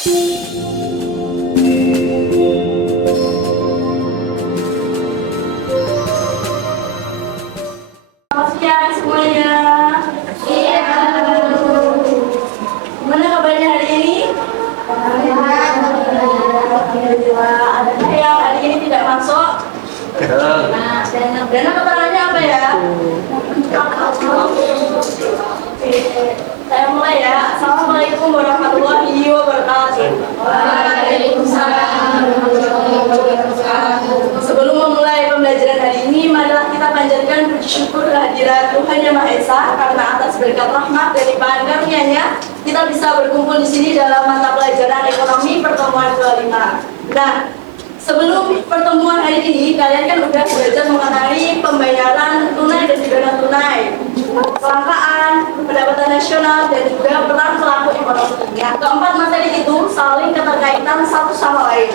Selamat siang semuanya. Iya. Gimana kabarnya hari ini? Alhamdulillah. Ada yang hari ini tidak masuk? Nah, dan keterangannya apa ya? Oke, saya mulai ya. Assalamualaikum warahmatullahi wabarakatuh. Waalaikumsalam warahmatullahi wabarakatuh. Sebelum memulai pembelajaran hari ini, marilah kita panjatkan puji syukur kehadirat Tuhan Yang Maha Esa karena atas berkat rahmat dan limpahan karunia-Nya kita bisa berkumpul di sini dalam mata pelajaran ekonomi pertemuan ke-5. Nah, sebelum pertemuan hari ini, kalian kan udah belajar mengenai pembayaran tunai dan juga non tunai, kelangkaan, pendapatan nasional, dan juga peran pelaku ekonomi. Nah, keempat materi itu saling keterkaitan satu sama lain.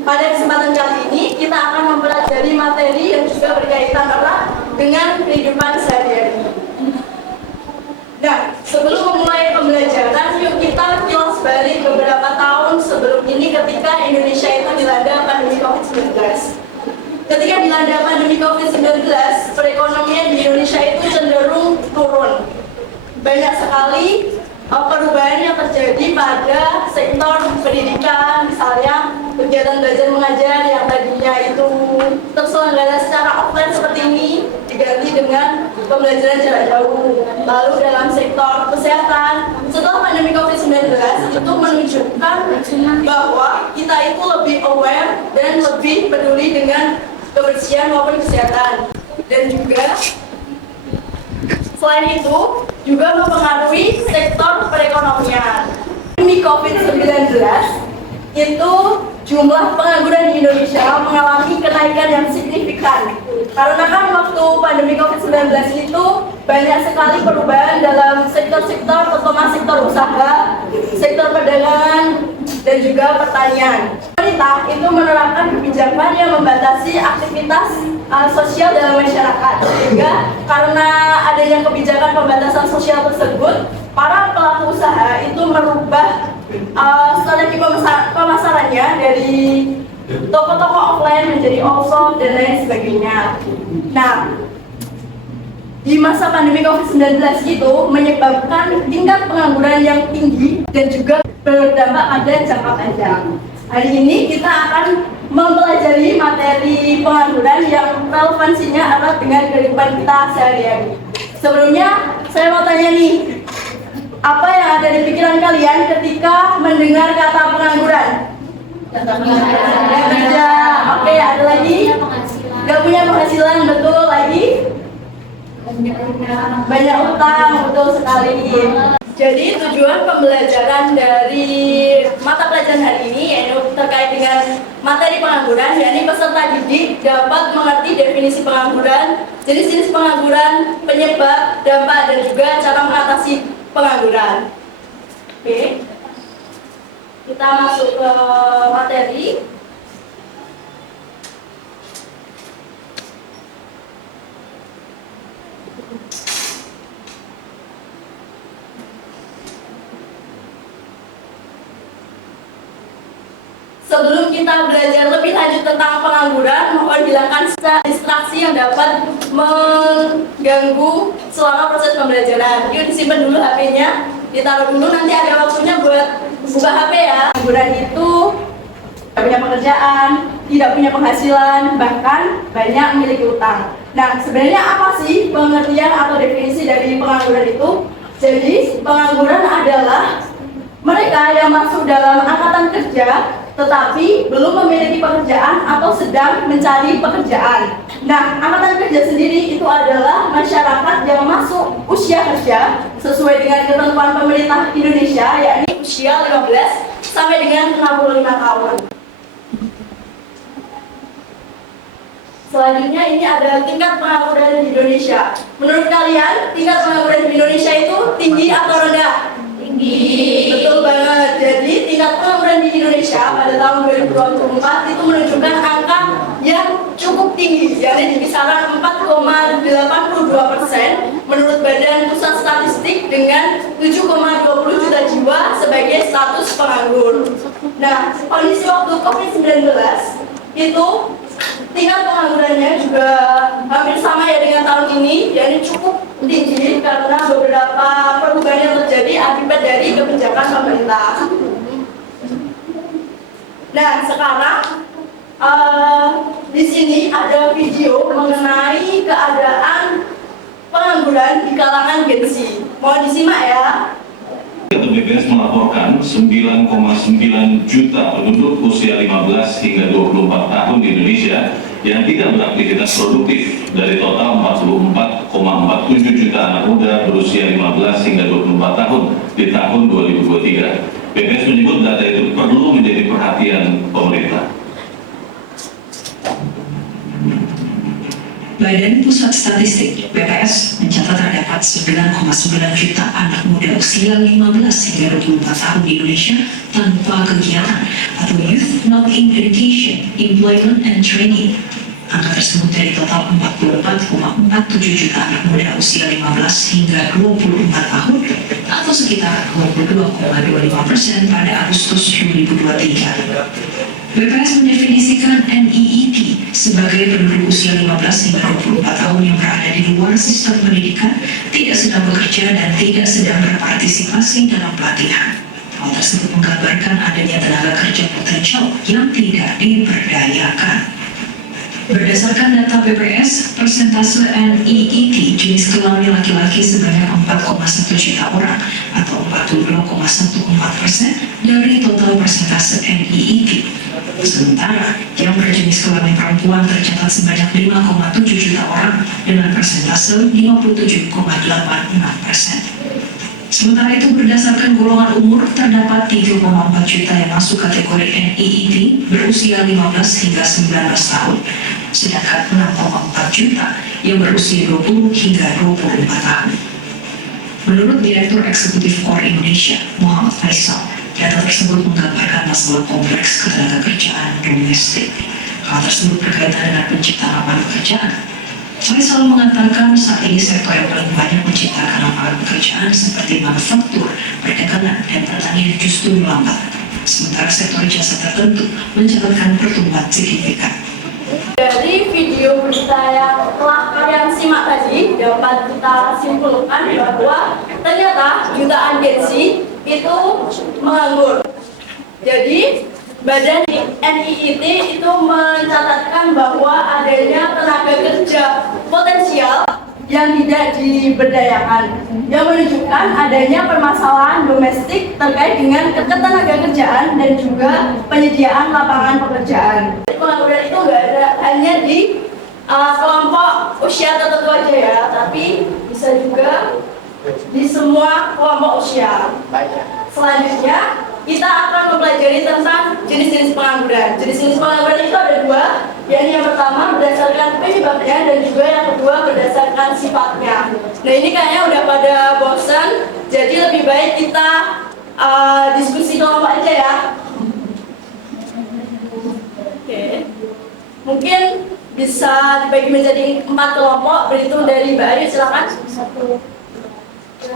Pada kesempatan kali ini, kita akan mempelajari materi yang juga berkaitan erat dengan kehidupan sehari-hari. Nah, sebelum memulai pembelajaran, yuk kita kilas balik beberapa tahun sebelum ini ketika Indonesia itu dilanda pandemi COVID-19. Ketika dilanda pandemi COVID-19, perekonomian di Indonesia itu cenderung turun. Banyak sekali perubahan yang terjadi pada sektor pendidikan, misalnya kegiatan belajar mengajar yang tadinya itu terselenggara secara offline seperti ini diganti dengan pembelajaran jarak jauh. Lalu dalam sektor kesehatan, setelah pandemi COVID-19 itu menunjukkan bahwa kita itu lebih aware dan lebih peduli dengan kebersihan maupun kesehatan. Dan juga selain itu juga mempengaruhi sektor perekonomian. Pandemi COVID-19 itu jumlah pengangguran di Indonesia mengalami kenaikan yang signifikan. Karena kan waktu pandemi COVID-19 itu banyak sekali perubahan dalam sektor-sektor, terutama sektor usaha, sektor perdagangan, dan juga pertanian. Pemerintah itu menerapkan kebijakan yang membatasi aktivitas sosial dalam masyarakat. Sehingga karena adanya kebijakan pembatasan sosial tersebut, para pelaku usaha itu merubah strategi pemasarannya dari toko-toko offline menjadi offshore dan lain sebagainya. Nah, di masa pandemi COVID-19 itu menyebabkan tingkat pengangguran yang tinggi dan juga berdampak pada jangka panjang. Hari ini kita akan mempelajari materi pengangguran yang relevansinya erat dengan kehidupan kita sehari-hari. Sebelumnya, saya mau tanya nih, apa yang ada di pikiran kalian ketika mendengar kata pengangguran? Kerja. Oke, ada lagi? Gak punya penghasilan, betul. Lagi? Banyak utang, betul sekali. Jadi tujuan pembelajaran dari mata pelajaran hari ini yaitu terkait dengan materi pengangguran, yakni peserta didik dapat mengerti definisi pengangguran, jenis-jenis pengangguran, penyebab, dampak, dan juga cara mengatasi pengangguran. Oke, kita masuk ke materi. Sebelum kita belajar lebih lanjut tentang pengangguran, mohon hilangkan distraksi yang dapat mengganggu selama proses pembelajaran. Yuk disimpan dulu HP-nya, ditaruh dulu, nanti ada waktunya buat buka HP ya. Pengangguran itu tidak punya pekerjaan, tidak punya penghasilan, bahkan banyak memiliki utang. Nah, sebenarnya apa sih pengertian atau definisi dari pengangguran itu? Jadi, pengangguran adalah mereka yang masuk dalam angkatan kerja tetapi belum memiliki pekerjaan atau sedang mencari pekerjaan. Nah, angkatan kerja sendiri itu adalah masyarakat yang masuk usia kerja sesuai dengan ketentuan pemerintah Indonesia, yakni usia 15 sampai dengan 65 tahun. Selanjutnya ini ada tingkat pengangguran di Indonesia. Menurut kalian, tingkat pengangguran di Indonesia itu tinggi atau rendah? Tinggi. Betul banget. Jadi tingkat pengangguran di Indonesia pada tahun 2024 itu menunjukkan angka yang cukup tinggi, yakni di kisaran 4,82% menurut Badan Pusat Statistik dengan 7,20 juta jiwa sebagai status penganggur. Nah, kondisi waktu COVID-19 itu tingkat penganggurannya juga hampir sama ya dengan tahun ini, yakni cukup tinggi karena beberapa perubahan yang terjadi akibat dari kebijakan pemerintah. Nah, sekarang di sini ada video mengenai keadaan pengangguran di kalangan Gen Z. Mohon disimak ya. BPS melaporkan 9,9 juta penduduk usia 15 hingga 24 tahun di Indonesia yang tidak beraktivitas produktif dari total 44,47 juta anak muda berusia 15 hingga 24 tahun di tahun 2023. BPS menyebut data itu perlu menjadi perhatian pemerintah. Badan Pusat Statistik (BPS) mencatat terdapat 9,9 juta anak muda usia 15 hingga 24 tahun di Indonesia tanpa kegiatan atau youth not in education, employment and training. Angka tersebut dari total 44,47 juta anak muda usia 15 hingga 24 tahun atau sekitar 22,25% pada Agustus 2023. BPS mendefinisikan NEET sebagai penduduk usia 15 hingga 24 tahun yang berada di luar sistem pendidikan, tidak sedang bekerja dan tidak sedang berpartisipasi dalam pelatihan. Hal tersebut menggambarkan adanya tenaga kerja potensial yang tidak diberdayakan. Berdasarkan data BPS, persentase NEET jenis kelamin laki-laki sebanyak 4,1 juta orang atau 42,14% dari total persentase NEET. Sementara yang berjenis kelamin perempuan tercatat sebanyak 5,7 juta orang dengan persentase 57,86%. Sementara itu berdasarkan golongan umur terdapat 3,4 juta yang masuk kategori NEET berusia 15 hingga 19 tahun, sedangkan 6,4 juta yang berusia 20 hingga 24 tahun. Menurut Direktur Eksekutif KOR Indonesia, Muhammad Faisal, data tersebut menggambarkan masalah kompleks ketenagakerjaan domestik. Hal tersebut berkaitan dengan penciptaan lapangan pekerjaan. Faisal mengatakan saat ini sektor yang paling banyak menciptakan lapangan pekerjaan seperti manufaktur, perdagangan, dan pertanian justru melambat. Sementara sektor jasa tertentu mencatatkan pertumbuhan signifikan. Dari video berita yang telah kalian simak tadi, dapat kita simpulkan bahwa ternyata jutaan Gen Z itu menganggur. Jadi, Badan NEET itu mencatatkan bahwa adanya tenaga kerja potensial yang tidak diberdayakan, yang menunjukkan adanya permasalahan domestik terkait dengan ketenagakerjaan dan juga penyediaan lapangan pekerjaan. Pengangguran itu nggak ada hanya di kelompok usia tertentu aja ya, tapi bisa juga di semua kelompok usia. Selanjutnya kita akan mempelajari tentang jenis-jenis pengangguran. Jenis-jenis pengangguran itu ada dua, yakni yang pertama berdasarkan penyebabnya dan juga yang kedua berdasarkan sifatnya. Nah ini kayaknya udah pada bosan, jadi lebih baik kita diskusi kelompok aja ya. Oke. Mungkin bisa dibagi menjadi 4 kelompok, berhitung dari Mbak Ayu, silakan. 1, 2, 3,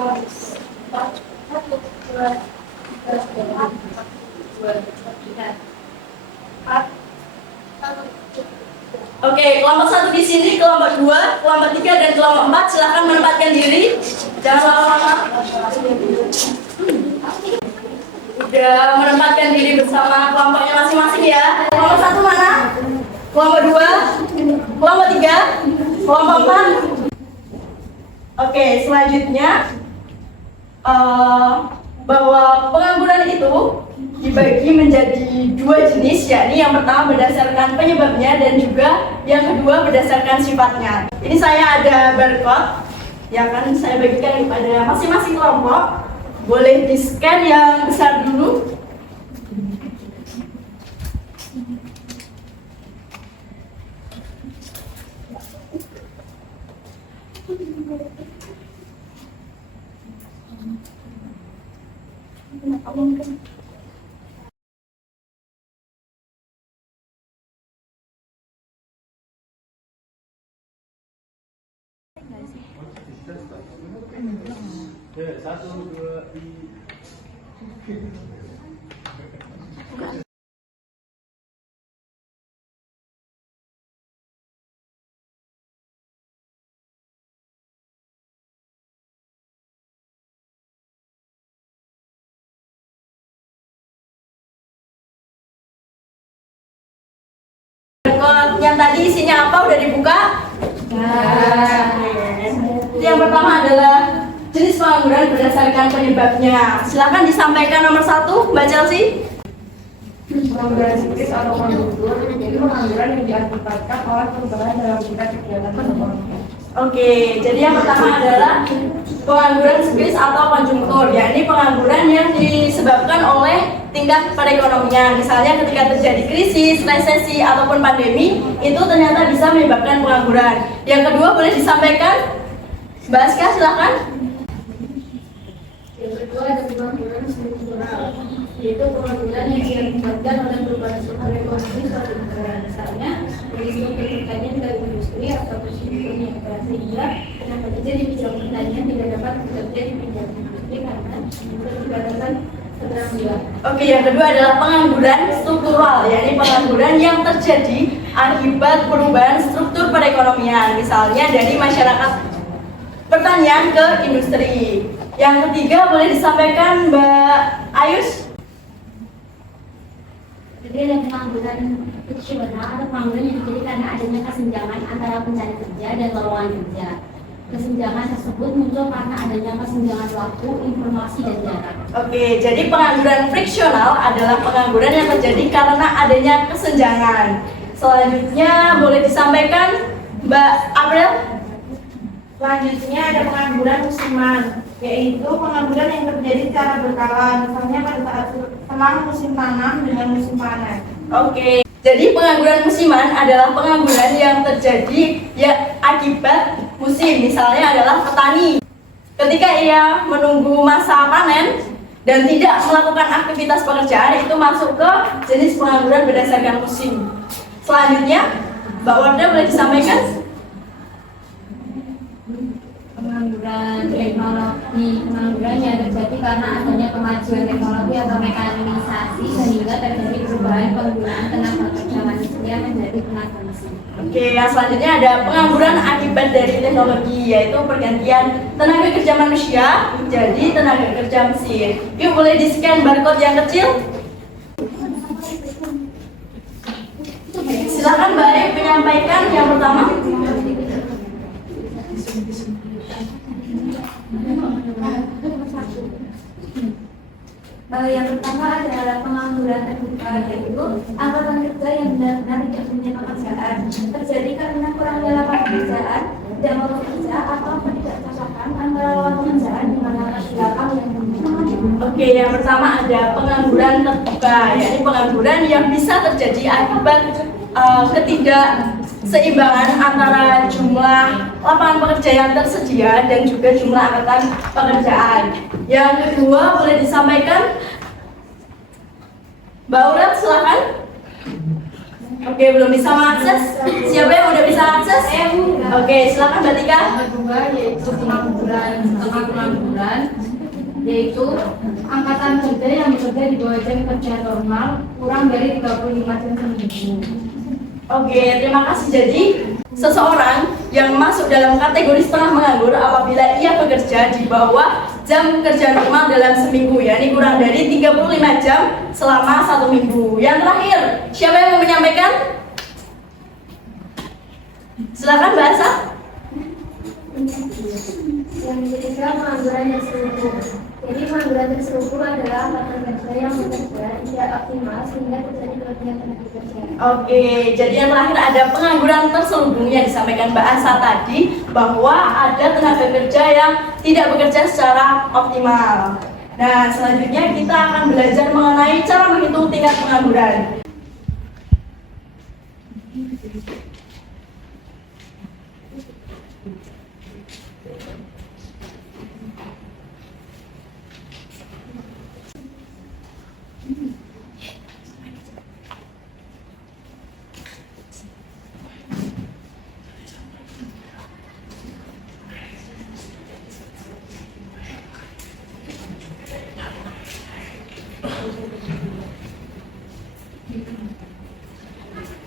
4. Oke, kelompok 1 di sini, kelompok 2, kelompok 3, dan kelompok 4 silakan menempatkan diri. Jangan lama-lama. Udah menempatkan diri bersama kelompoknya masing-masing ya. Kelompok 1 mana? Kelompok 2, kelompok 3, kelompok 4. Oke, selanjutnya bahwa pengangguran itu dibagi menjadi 2 jenis, yakni yang pertama berdasarkan penyebabnya dan juga yang kedua berdasarkan sifatnya. Ini saya ada barcode yang akan saya bagikan kepada masing-masing kelompok. Boleh di-scan yang besar dulu. Mungkin Ya, 1, 2, 3. Berikut yang tadi isinya apa udah dibuka? Yang pertama adalah jenis pengangguran berdasarkan penyebabnya. Silakan disampaikan nomor 1, Mbak Chelsea. Pengangguran psikis atau konjunktur itu pengangguran yang diakibatkan oleh perubahan dalam tingkat kegiatan ekonomi. Oke, jadi yang pertama adalah pengangguran psikis atau konjunktur, yakni pengangguran yang disebabkan oleh tingkat perekonomian. Misalnya ketika terjadi krisis, resesi, ataupun pandemi, itu ternyata bisa menyebabkan pengangguran. Yang kedua boleh disampaikan, Mbak Aska, silakan. Yang kedua ada pengangguran struktural, yaitu pengangguran yang diakibatkan oleh perubahan struktur ekonomi suatu negara. Misalnya dari struktur pertanian ke industri atau perniagaan, sehingga yang bekerja di bidang pertanian tidak dapat bekerja di bidang industri karena dikarenakan keterampilan. Oke, yang kedua adalah pengangguran struktural, yakni pengangguran yang terjadi akibat perubahan struktur perekonomian, misalnya dari masyarakat pertanian ke industri. Yang ketiga boleh disampaikan Mbak Ayus. Jadi ada pengangguran fiksional atau pengangguran yang terjadi karena adanya kesenjangan antara pencari kerja dan lowongan kerja. Kesenjangan tersebut muncul karena adanya kesenjangan waktu, informasi, dan jarak. Oke, jadi pengangguran friksional adalah pengangguran yang terjadi karena adanya kesenjangan. Selanjutnya boleh disampaikan Mbak April. Selanjutnya ada pengangguran musiman, yaitu pengangguran yang terjadi secara berkala, misalnya pada saat selang musim tanam dengan musim panen. Oke, jadi pengangguran musiman adalah pengangguran yang terjadi akibat musim. Misalnya adalah petani. Ketika ia menunggu masa panen dan tidak melakukan aktivitas pekerjaan, itu masuk ke jenis pengangguran berdasarkan musim. Selanjutnya, Mbak Wardah boleh disampaikan? Pengangguran teknologi, pengangguran yang terjadi karena adanya kemajuan teknologi atau mekanisasi sehingga terjadi perubahan penggunaan tenaga kerja manusia menjadi tenaga mesin. Oke, yang selanjutnya ada pengangguran akibat dari teknologi, yaitu pergantian tenaga kerja manusia menjadi tenaga kerja mesin. Yuk, boleh di-scan barcode yang kecil. Silakan Mbak Arif menyampaikan yang pertama. Yang pertama adalah pengangguran terbuka, yaitu angkatan kerja yang benar-benar tidak punya pekerjaan terjadi karena kurangnya lapangan pekerjaan, tidak mau bekerja, atau ketidakcocokan antara lawan pekerjaan dengan lapas belakang yang Oke, yang pertama ada pengangguran terbuka, yakni pengangguran yang bisa terjadi akibat ketidakseimbangan antara jumlah lapangan pekerja yang tersedia dan juga jumlah angkatan pekerjaan. Yang kedua boleh disampaikan Mbak Urat, silakan. Oke, belum bisa mengakses. Siapa yang udah bisa akses? Oke, silakan Mbak Tika. Yang kedua yaitu pengangguran, yaitu angkatan kerja yang bekerja di bawah jam kerja normal kurang dari 35 jam seminggu. Oke, terima kasih. Jadi, seseorang yang masuk dalam kategori setengah menganggur apabila ia bekerja di bawah jam kerja normal dalam seminggu, yakni kurang dari 35 jam selama 1 minggu. Yang terakhir, siapa yang mau menyampaikan? Silakan Mbak Asa. yang ketiga pengangguran yang terstruktur. Jadi pengangguran terstruktur adalah angkatan kerja yang bekerja tidak optimal sehingga terjadi kelebihan tenaga kerja. Oke, jadi yang terakhir ada pengangguran terselubung yang disampaikan Mbak Asa tadi, bahwa ada tenaga kerja yang tidak bekerja secara optimal. Nah, selanjutnya kita akan belajar mengenai cara menghitung tingkat pengangguran.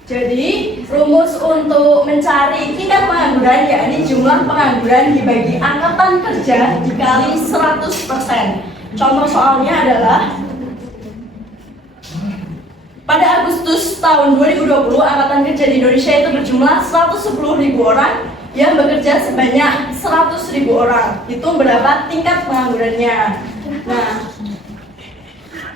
Jadi rumus untuk mencari tingkat pengangguran yakni jumlah pengangguran dibagi angkatan kerja dikali 100%. Contoh soalnya adalah pada Agustus tahun 2020 angkatan kerja di Indonesia itu berjumlah 110.000 orang yang bekerja sebanyak 100.000 orang. Itu berapa tingkat penganggurannya? Nah,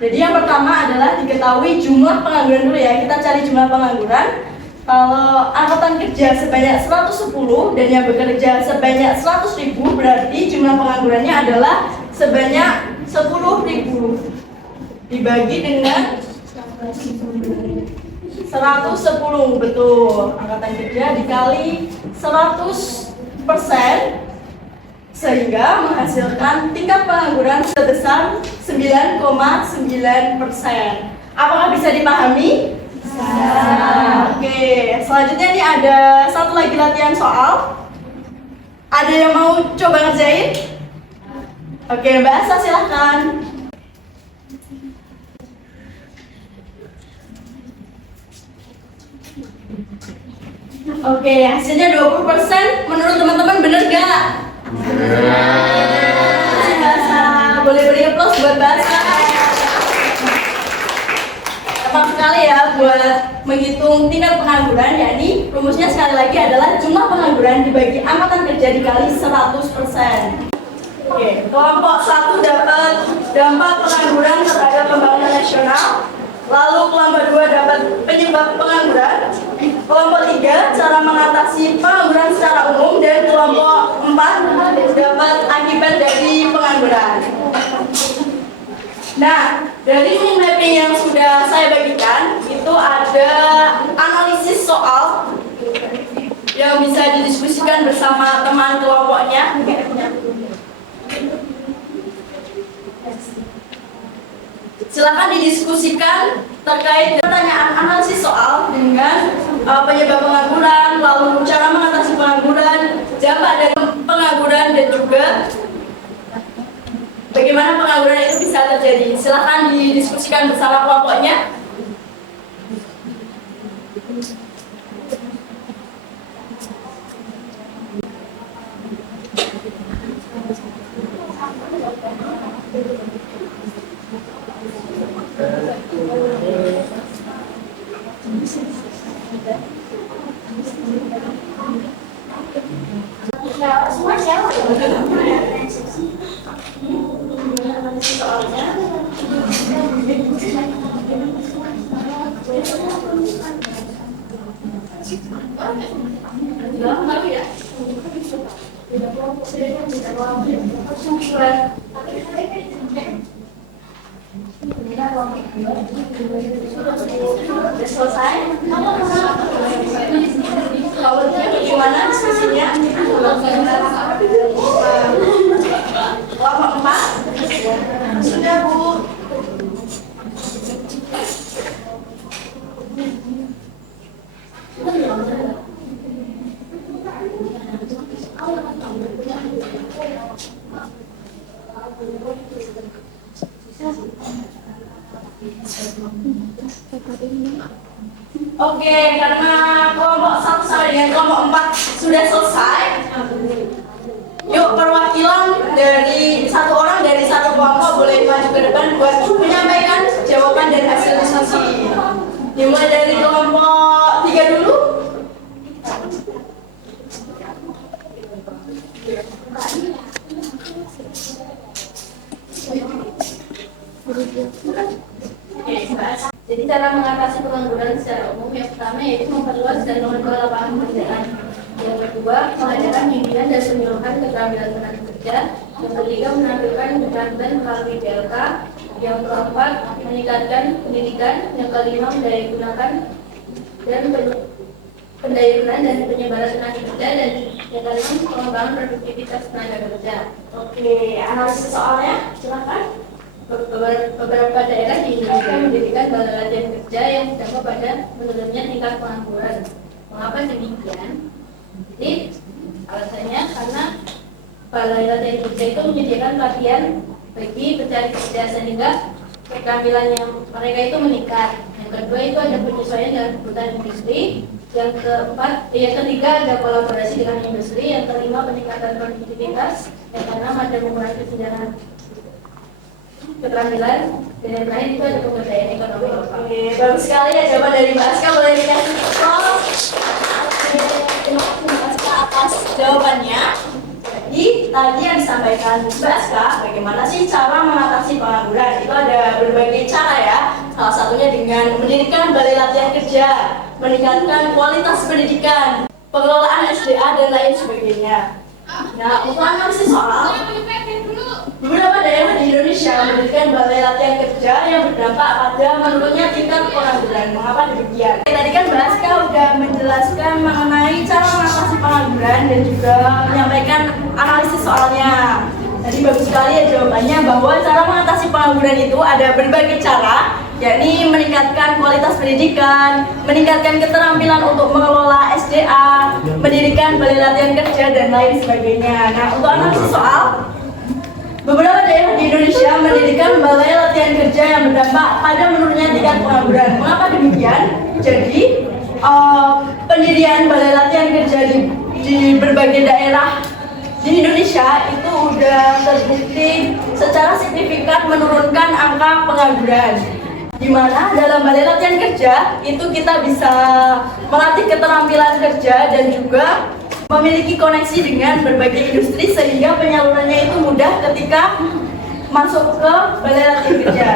jadi yang pertama adalah diketahui jumlah pengangguran dulu ya. Kita cari jumlah pengangguran. Kalau angkatan kerja sebanyak 110 dan yang bekerja sebanyak 100.000, berarti jumlah penganggurannya adalah sebanyak 10.000 dibagi dengan 110, betul. Angkatan kerja dikali 100% sehingga menghasilkan tingkat pengangguran sebesar 9,9%. Apakah bisa dipahami? Oke, selanjutnya nih ada satu lagi latihan soal. Ada yang mau coba ngerjain? Oke, Mbak Asa silahkan. Oke, hasilnya 20%. Menurut teman-teman bener gak? Bahasa, boleh beri aplaus buat bahasa. Gampang sekali ya buat menghitung tingkat pengangguran, yakni rumusnya sekali lagi adalah jumlah pengangguran dibagi angkatan kerja dikali 100%. Oke, kelompok 1 dapat dampak pengangguran terhadap pembangunan nasional. Lalu kelompok 2 dapat penyebab pengangguran. Kelompok 3 cara mengatasi pengangguran secara umum, dan kelompok 4 dapat akibat dari pengangguran. Nah, dari mind mapping yang sudah saya bagikan itu ada analisis soal yang bisa didiskusikan bersama teman kelompoknya. Silakan didiskusikan terkait pertanyaan analisis soal dengan penyebab pengangguran, lalu cara mengatasi pengangguran, dampak dari pengangguran, dan juga bagaimana pengangguran itu bisa terjadi. Silakan didiskusikan bersama kelompoknya. Selesai? Bagaimana diskusinya? Kelompok 4? Sudah, Bu. Oke, karena kelompok 1 sampai dengan kelompok 4 sudah selesai, yuk perwakilan dari satu orang dari satu kelompok boleh maju ke depan buat menyampaikan jawaban dan hasil diskusi. Dimulai dari kelompok 3 dulu. Jadi cara mengatasi pengangguran secara umum yang pertama yaitu memperluas dan memperluas lapangan pekerjaan. Yang kedua, pengadaran bimbingan dan penyuluhan keterampilan tenaga kerja. Yang ketiga, menampilkan keterampilan melalui BLK. Yang keempat, meningkatkan pendidikan. Yang kelima, mendayagunakan dan penyebaran tenaga kerja. Dan yang kelima, pengembangan produktivitas tenaga kerja. Oke, analisis soalnya, silakan. Beberapa daerah di Indonesia mendirikan balai latihan kerja yang berdampak pada menurunnya tingkat pengangguran. Mengapa demikian? Jadi alasannya karena balai latihan kerja itu menyediakan pelatihan bagi pencari kerja sehingga keterampilan yang mereka itu meningkat. Yang kedua itu ada penyesuaian dengan kebutuhan industri. Yang ketiga ada kolaborasi dengan industri. Yang kelima peningkatan produktivitas. Yang keenam ada mengurangi kesenjangan keterampilan. Dan yang terakhir itu ada pemberdayaan ekonomi. Oke, bagus sekali ya jawaban dari Mbak Aska, boleh dikasih applause. Terima kasih Mbak Aska atas jawabannya. Jadi tadi yang disampaikan Mbak Aska, bagaimana sih cara mengatasi pengangguran? Itu ada berbagai cara ya. Salah satunya dengan mendirikan balai latihan kerja, meningkatkan kualitas pendidikan, pengelolaan SDA dan lain sebagainya. Nah, untuk analisis soal beberapa daerah di Indonesia mendirikan balai latihan kerja yang berdampak pada menurunnya tingkat pengangguran. Mengapa demikian? Tadi kan Mbak Aska sudah menjelaskan mengenai cara mengatasi pengangguran dan juga menyampaikan analisis soalnya. Tadi bagus sekali ya jawabannya bahwa cara mengatasi pengangguran itu ada berbagai cara, yakni meningkatkan kualitas pendidikan, meningkatkan keterampilan untuk mengelola SDA, mendirikan balai latihan kerja dan lain sebagainya. Nah, untuk analisis soal, beberapa daerah di Indonesia mendirikan balai latihan kerja yang berdampak pada menurunnya tingkat pengangguran. Mengapa demikian? Jadi, pendirian balai latihan kerja di berbagai daerah di Indonesia itu udah terbukti secara signifikan menurunkan angka pengangguran. Di mana dalam balai latihan kerja itu kita bisa melatih keterampilan kerja dan juga memiliki koneksi dengan berbagai industri sehingga penyalurannya itu mudah ketika masuk ke balai latihan kerja.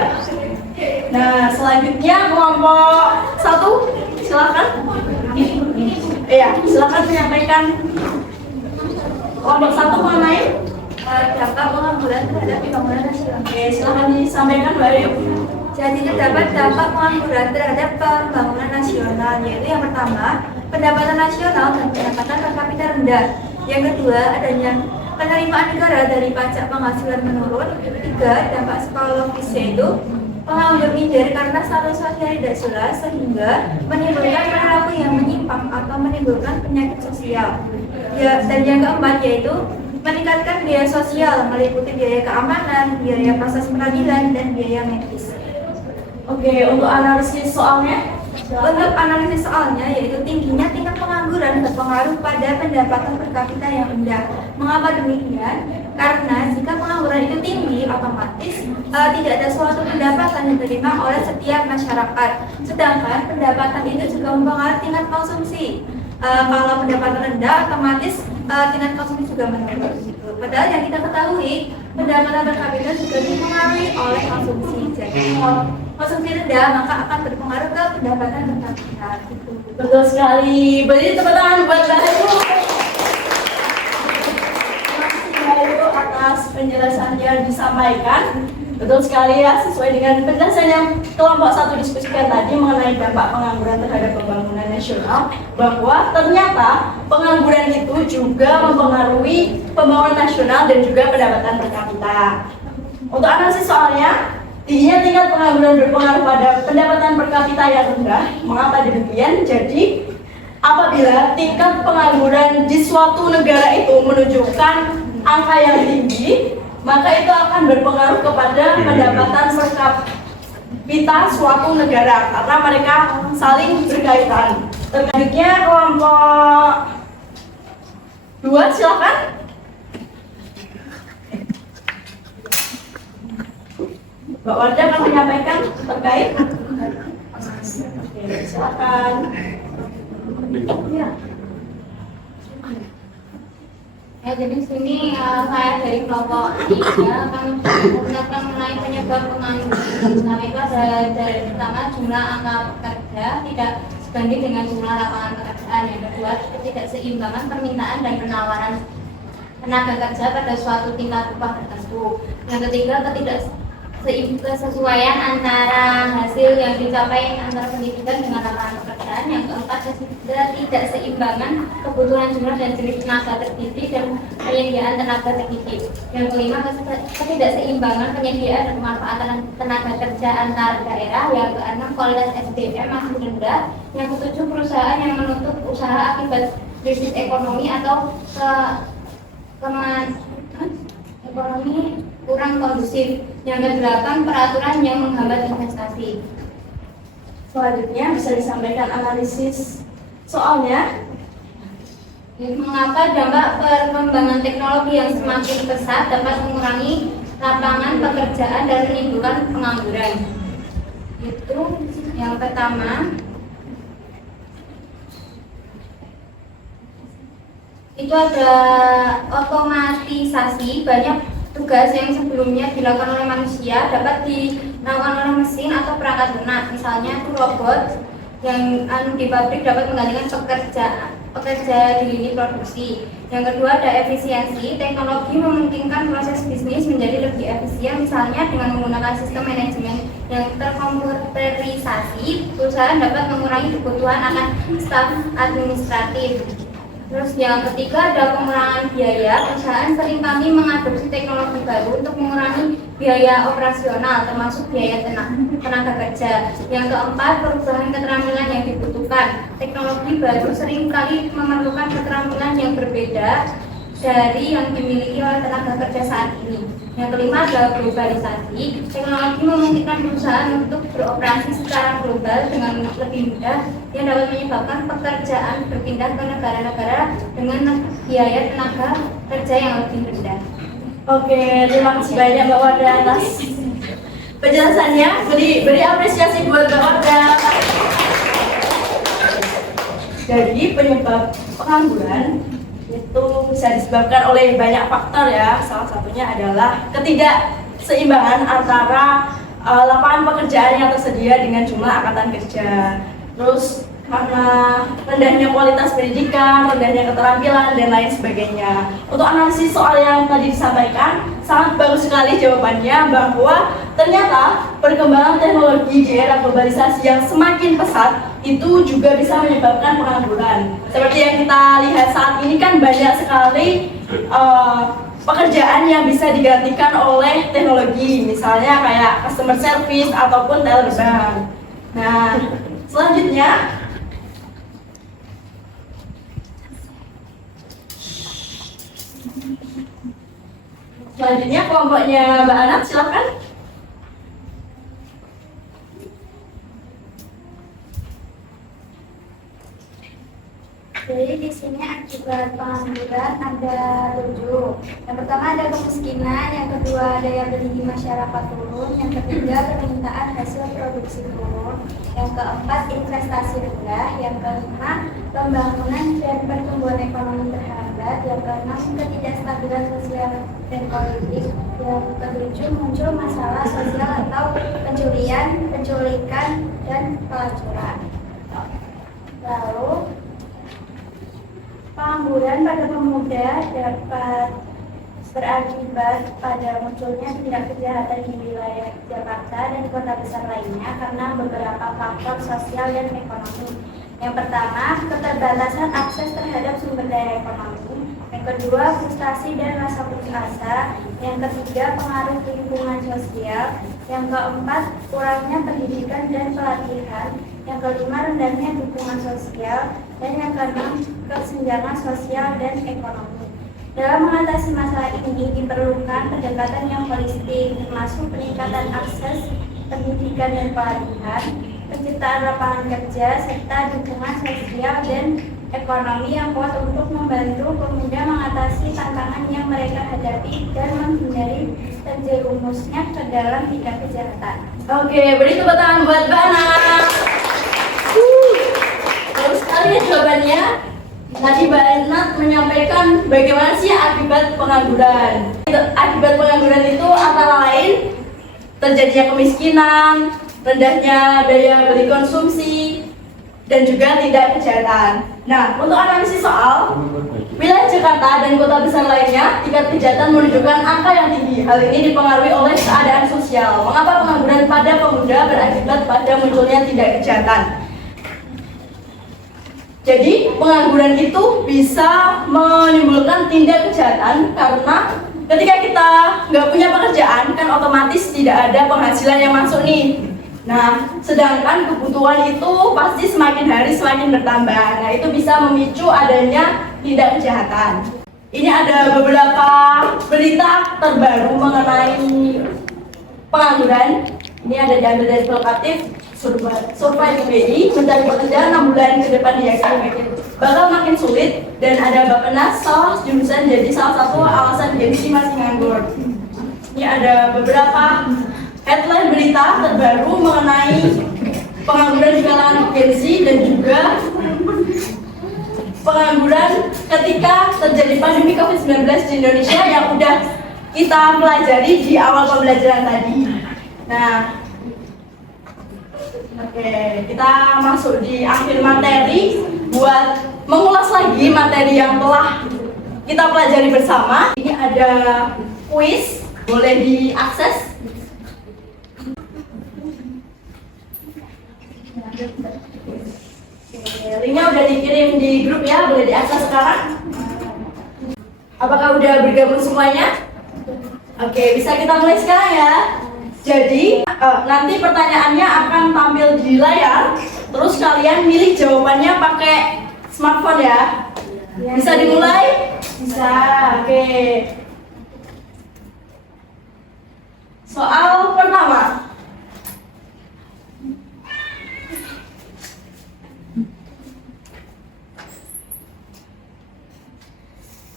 Nah, selanjutnya kelompok 1, silakan. Iya, silakan menyampaikan kelompok 1 mengenai dampak pengangguran terhadap pembangunan nasional. Oke, silakan disampaikan Mbak Ayu. Jadi terdapat dampak pengangguran terhadap pembangunan nasional, yaitu yang pertama, pendapatan nasional dan pendapatan per kapita rendah. Yang kedua, adanya penerimaan negara dari pajak penghasilan menurun. Tiga, dampak psikologis yaitu penganggur minder karena status sosial tidak jelas sehingga menimbulkan perilaku yang menyimpang atau menimbulkan penyakit sosial. Ya, dan yang keempat yaitu meningkatkan biaya sosial meliputi biaya keamanan, biaya proses peradilan, dan biaya medis. Oke, untuk analisis soalnya. Untuk analisis soalnya yaitu tingginya tingkat pengangguran berpengaruh pada pendapatan per kapita yang rendah. Mengapa demikian? Karena jika pengangguran itu tinggi, otomatis tidak ada suatu pendapatan yang diterima oleh setiap masyarakat. Sedangkan pendapatan itu juga mempengaruhi tingkat konsumsi. Kalau pendapatan rendah, otomatis tingkat konsumsi juga menurun. Padahal yang kita ketahui, pendapatan per kapita juga dipengaruhi oleh konsumsi. Jadi kalau konsumsi rendah, maka akan berpengaruh ke pendapatan per kapita. Betul sekali. Beri tepuk tangan buat Mbak Ayu. Terima kasih Mbak Ayu atas penjelasan yang disampaikan. Betul sekali ya, sesuai dengan penjelasan yang kelompok 1 diskusikan tadi mengenai dampak pengangguran terhadap pembangunan nasional, bahwa ternyata pengangguran itu juga mempengaruhi pembangunan nasional dan juga pendapatan per kapita. Untuk analisis soalnya, tingginya tingkat pengangguran berpengaruh pada pendapatan per kapita yang rendah. Mengapa demikian? Jadi, apabila tingkat pengangguran di suatu negara itu menunjukkan angka yang tinggi, maka itu akan berpengaruh kepada pendapatan per kapita suatu negara karena mereka saling berkaitan. Selanjutnya kelompok 2, silakan. Mbak Wardah akan menyampaikan terkait. Oke, silakan. Ya, jadi sini saya dari kelompok 3 akan menjelaskan mengenai penyebab pengangguran. Pertama itu ada dari pertama jumlah angka pekerja tidak sebanding dengan jumlah lapangan pekerjaan. Yang kedua, ketidakseimbangan permintaan dan penawaran tenaga kerja pada suatu tingkat upah tertentu. Yang ketiga, ketidaksesuaian antara hasil yang dicapai antara pendidikan dengan lapangan pekerjaan. Yang keempat, ketidakseimbangan kebutuhan jumlah dan jenis tenaga terdidik dan penyediaan tenaga terdidik. Yang kelima, ketidakseimbangan penyediaan dan pemanfaatan tenaga kerja antar daerah. Yang keenam, kualitas SDM masih rendah. Yang ketujuh, perusahaan yang menutup usaha akibat krisis ekonomi atau ekonomi kurang kondusif. Yang kedelapan, peraturan yang menghambat investasi. Selanjutnya bisa disampaikan analisis soalnya. Mengapa dampak perkembangan teknologi yang semakin pesat dapat mengurangi lapangan pekerjaan dan menimbulkan pengangguran? Itu yang pertama, itu ada otomatisasi. Banyak tugas yang sebelumnya dilakukan oleh manusia dapat dilakukan oleh mesin atau perangkat lunak. Misalnya itu robot yang di pabrik dapat menggantikan pekerja di lini produksi. Yang kedua ada efisiensi. Teknologi memungkinkan proses bisnis menjadi lebih efisien, misalnya dengan menggunakan sistem manajemen yang terkomputerisasi, perusahaan dapat mengurangi kebutuhan akan staf administratif. Terus yang ketiga ada pengurangan biaya. Perusahaan seringkali mengadopsi teknologi baru untuk mengurangi biaya operasional, termasuk biaya tenaga kerja. Yang keempat, perubahan keterampilan yang dibutuhkan. Teknologi baru seringkali memerlukan keterampilan yang berbeda dari yang dimiliki oleh tenaga kerja saat ini. Yang kelima adalah globalisasi. Teknologi memungkinkan perusahaan untuk beroperasi secara global dengan lebih mudah, yang dapat menyebabkan pekerjaan berpindah ke negara-negara dengan biaya tenaga kerja yang lebih rendah. Oke, terima kasih banyak Mbak Wardah atas penjelasannya. Beri apresiasi buat Mbak Wardah. Jadi penyebab pengangguran itu bisa disebabkan oleh banyak faktor ya. Salah satunya adalah ketidakseimbangan antara lapangan pekerjaan yang tersedia dengan jumlah angkatan kerja. Terus karena rendahnya kualitas pendidikan, rendahnya keterampilan, dan lain sebagainya. Untuk analisis soal yang tadi disampaikan, sangat bagus sekali jawabannya bahwa ternyata perkembangan teknologi di era globalisasi yang semakin pesat itu juga bisa menyebabkan pengangguran. Seperti yang kita lihat saat ini kan banyak sekali pekerjaan yang bisa digantikan oleh teknologi, misalnya kayak customer service ataupun teller bank. Nah, selanjutnya kelompoknya Mbak Anat, silakan. Jadi di sini akibat pengangguran ada 7. Yang pertama ada kemiskinan, yang kedua daya beli masyarakat turun, yang ketiga permintaan hasil produksi turun, yang keempat investasi rendah, yang kelima pembangunan dan pertumbuhan ekonomi terhambat, yang keenam ketidakstabilan sosial dan politik, yang ketujuh muncul masalah sosial atau pencurian, penculikan, dan pelacuran. Lalu pengangguran pada pemuda dapat berakibat pada munculnya tindak kejahatan di wilayah Jakarta dan kota besar lainnya karena beberapa faktor sosial dan ekonomi. Yang pertama, keterbatasan akses terhadap sumber daya ekonomi. Yang kedua, frustasi dan rasa putus asa. Yang ketiga, pengaruh lingkungan sosial. Yang keempat, kurangnya pendidikan dan pelatihan. Yang kelima, rendahnya dukungan sosial. Dan yang keenam, kesenjangan sosial dan ekonomi. Dalam mengatasi masalah ini diperlukan pendekatan yang holistik, termasuk peningkatan akses pendidikan dan pelatihan, penciptaan lapangan kerja, serta dukungan sosial dan ekonomi yang kuat untuk membantu pemuda mengatasi tantangan yang mereka hadapi dan menghindari terjerumusnya ke dalam tindak kejahatan. Oke, beri tepuk tangan buat Mbak Anat. Bagus sekali ya jawabannya. Tadi Mbak Anat menyampaikan bagaimana sih akibat pengangguran. Akibat pengangguran itu antara lain terjadinya kemiskinan, rendahnya daya beli konsumsi, dan juga tindak kejahatan. Nah, untuk analisis soal wilayah Jakarta dan kota besar lainnya, tingkat kejahatan menunjukkan angka yang tinggi. Hal ini dipengaruhi oleh keadaan sosial. Mengapa pengangguran pada pemuda berakibat pada munculnya tindak kejahatan? Jadi pengangguran itu bisa menimbulkan tindak kejahatan karena ketika kita nggak punya pekerjaan kan otomatis tidak ada penghasilan yang masuk nih. Nah, sedangkan kebutuhan itu pasti semakin hari semakin bertambah. Nah, itu bisa memicu adanya tindak kejahatan. Ini ada beberapa berita terbaru mengenai pengangguran. Ini ada diambil dari provokatif survei PBI mencari pekerjaan 6 bulan ke depan diyakini bakal makin sulit dan ada Bappenas salah jurusan jadi salah satu alasan gengsi masih nganggur. Ini ada beberapa headline berita terbaru mengenai pengangguran di kalangan gengsi dan juga pengangguran ketika terjadi pandemi COVID-19 di Indonesia yang udah kita pelajari di awal pembelajaran tadi. Nah, oke, kita masuk di akhir materi buat mengulas lagi materi yang telah kita pelajari bersama. Ini ada kuis, boleh diakses. Linknya udah dikirim di grup ya, boleh diakses sekarang. Apakah udah bergabung semuanya? Oke, bisa kita mulai sekarang ya. Jadi, nanti pertanyaannya akan tampil di layar. Terus kalian milih jawabannya pakai smartphone ya. Bisa dimulai? Bisa, oke. Soal pertama.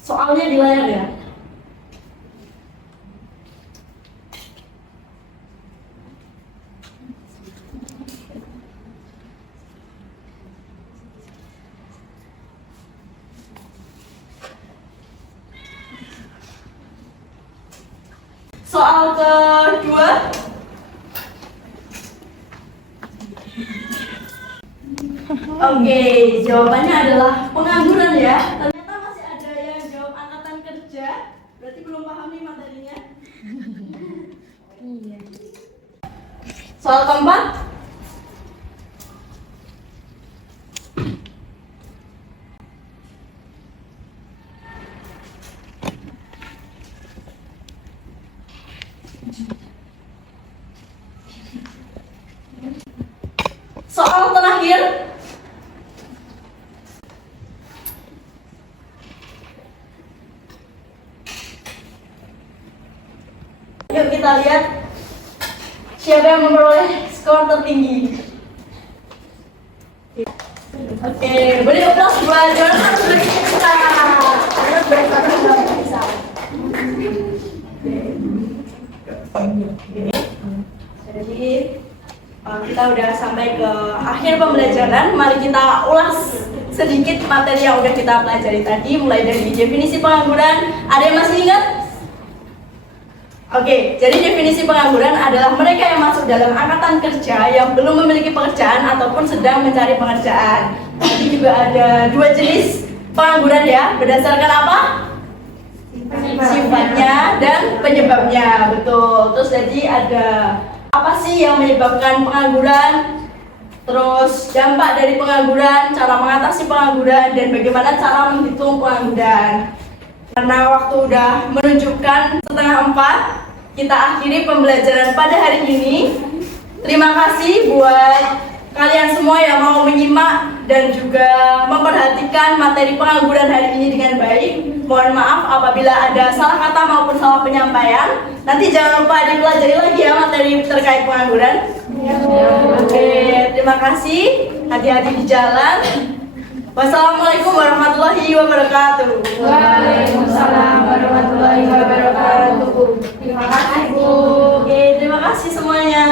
Soalnya di layar ya. Soal kedua. Oke, jawabannya adalah pengangguran ya. Ternyata masih ada yang jawab angkatan kerja. Berarti belum paham nih materinya. Soal keempat. Soal terakhir. Yuk kita lihat siapa yang memperoleh skor tertinggi. Oke, beri aplaus buat Jonathan sudah bisa. Karena berkata sudah bisa. Jadi kita udah sampai ke akhir pembelajaran. Mari kita ulas sedikit materi yang udah kita pelajari tadi, mulai dari definisi pengangguran. Ada yang masih ingat? Oke, jadi definisi pengangguran adalah mereka yang masuk dalam angkatan kerja yang belum memiliki pekerjaan ataupun sedang mencari pekerjaan. Tadi juga ada 2 jenis pengangguran ya, berdasarkan apa? Sifatnya dan penyebabnya, betul. Terus jadi ada apa sih yang menyebabkan pengangguran, terus dampak dari pengangguran, cara mengatasi pengangguran, dan bagaimana cara menghitung pengangguran. Karena waktu udah menunjukkan 3:30, kita akhiri pembelajaran pada hari ini. Terima kasih buat kalian semua yang mau menyimak dan juga memperhatikan materi pengangguran hari ini dengan baik. Mohon maaf apabila ada salah kata maupun salah penyampaian. Nanti jangan lupa dipelajari lagi ya materi terkait pengangguran. Oke, terima kasih. Hati-hati di jalan. Wassalamualaikum warahmatullahi wabarakatuh. Waalaikumsalam warahmatullahi wabarakatuh. Terima kasih, Bu. Oke, terima kasih semuanya.